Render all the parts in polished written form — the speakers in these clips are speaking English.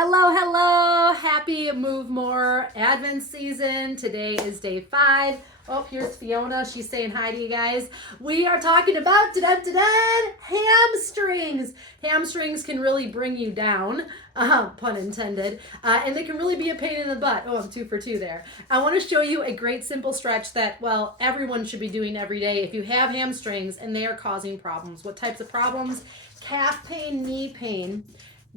Hello, hello. Happy Move More Advent season. Today is day 5. Oh, here's Fiona. She's saying hi to you guys. We are talking about hamstrings. Hamstrings can really bring you down, pun intended, and they can really be a pain in the butt. Oh, I'm 2 for 2 there. I want to show you a great simple stretch that, well, everyone should be doing every day if you have hamstrings and they are causing problems. What types of problems? Calf pain, knee pain,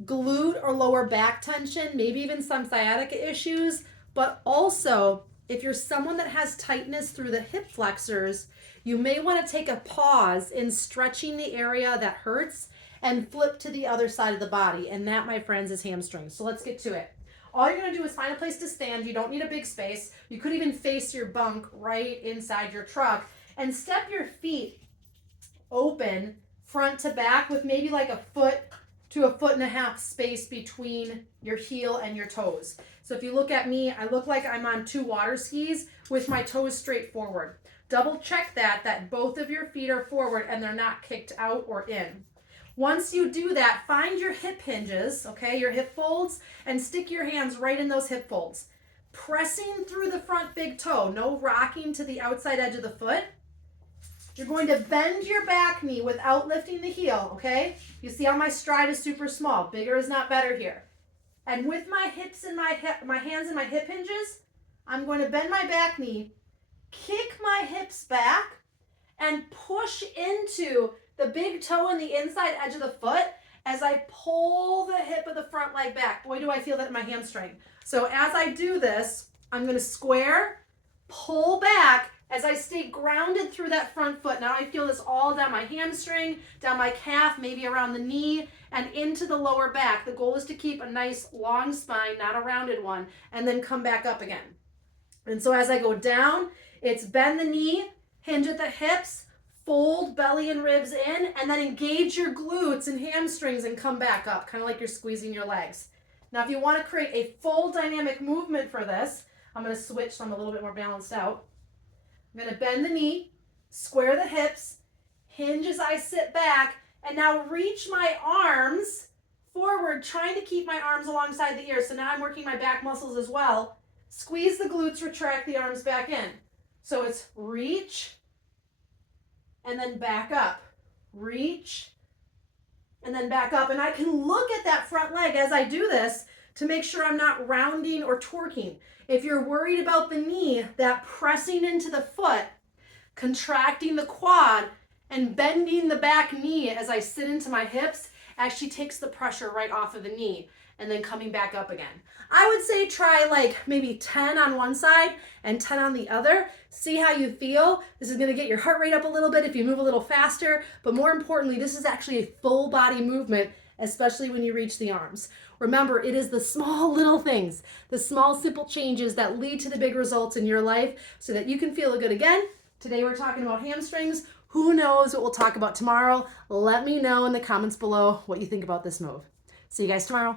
glute or lower back tension, maybe even some sciatica issues, but also if you're someone that has tightness through the hip flexors, you may want to take a pause in stretching the area that hurts and flip to the other side of the body. And that, my friends, is hamstrings. So let's get to it. All you're going to do is find a place to stand. You don't need a big space. You could even face your bunk right inside your truck and step your feet open front to back with maybe like a foot to a 1.5 foot space between your heel and your toes. So if you look at me, I look like I'm on 2 water skis with my toes straight forward. Double check that both of your feet are forward and they're not kicked out or in. Once you do that, find your hip hinges, okay, your hip folds, and stick your hands right in those hip folds. Pressing through the front big toe, no rocking to the outside edge of the foot. You're going to bend your back knee without lifting the heel, okay? You see how my stride is super small. Bigger is not better here. And with my hips and my hands and my hip hinges, I'm going to bend my back knee, kick my hips back, and push into the big toe and the inside edge of the foot as I pull the hip of the front leg back. Boy, do I feel that in my hamstring. So as I do this, I'm going to square, pull back, as I stay grounded through that front foot. Now I feel this all down my hamstring, down my calf, maybe around the knee, and into the lower back. The goal is to keep a nice long spine, not a rounded one, and then come back up again. And so as I go down, it's bend the knee, hinge at the hips, fold belly and ribs in, and then engage your glutes and hamstrings and come back up, kind of like you're squeezing your legs. Now if you want to create a full dynamic movement for this, I'm going to switch so I'm a little bit more balanced out. I'm going to bend the knee, square the hips, hinge as I sit back, and now reach my arms forward, trying to keep my arms alongside the ears. So now I'm working my back muscles as well. Squeeze the glutes, retract the arms back in. So it's reach, and then back up. Reach, and then back up. And I can look at that front leg as I do this to make sure I'm not rounding or torquing. If you're worried about the knee, that pressing into the foot, contracting the quad, and bending the back knee as I sit into my hips actually takes the pressure right off of the knee, and then coming back up again. I would say try like maybe 10 on one side and 10 on the other. See how you feel. This is gonna get your heart rate up a little bit if you move a little faster, but more importantly, this is actually a full body movement, especially when you reach the arms. Remember, it is the small little things, the small simple changes that lead to the big results in your life so that you can feel good again. Today we're talking about hamstrings. Who knows what we'll talk about tomorrow? Let me know in the comments below what you think about this move. See you guys tomorrow.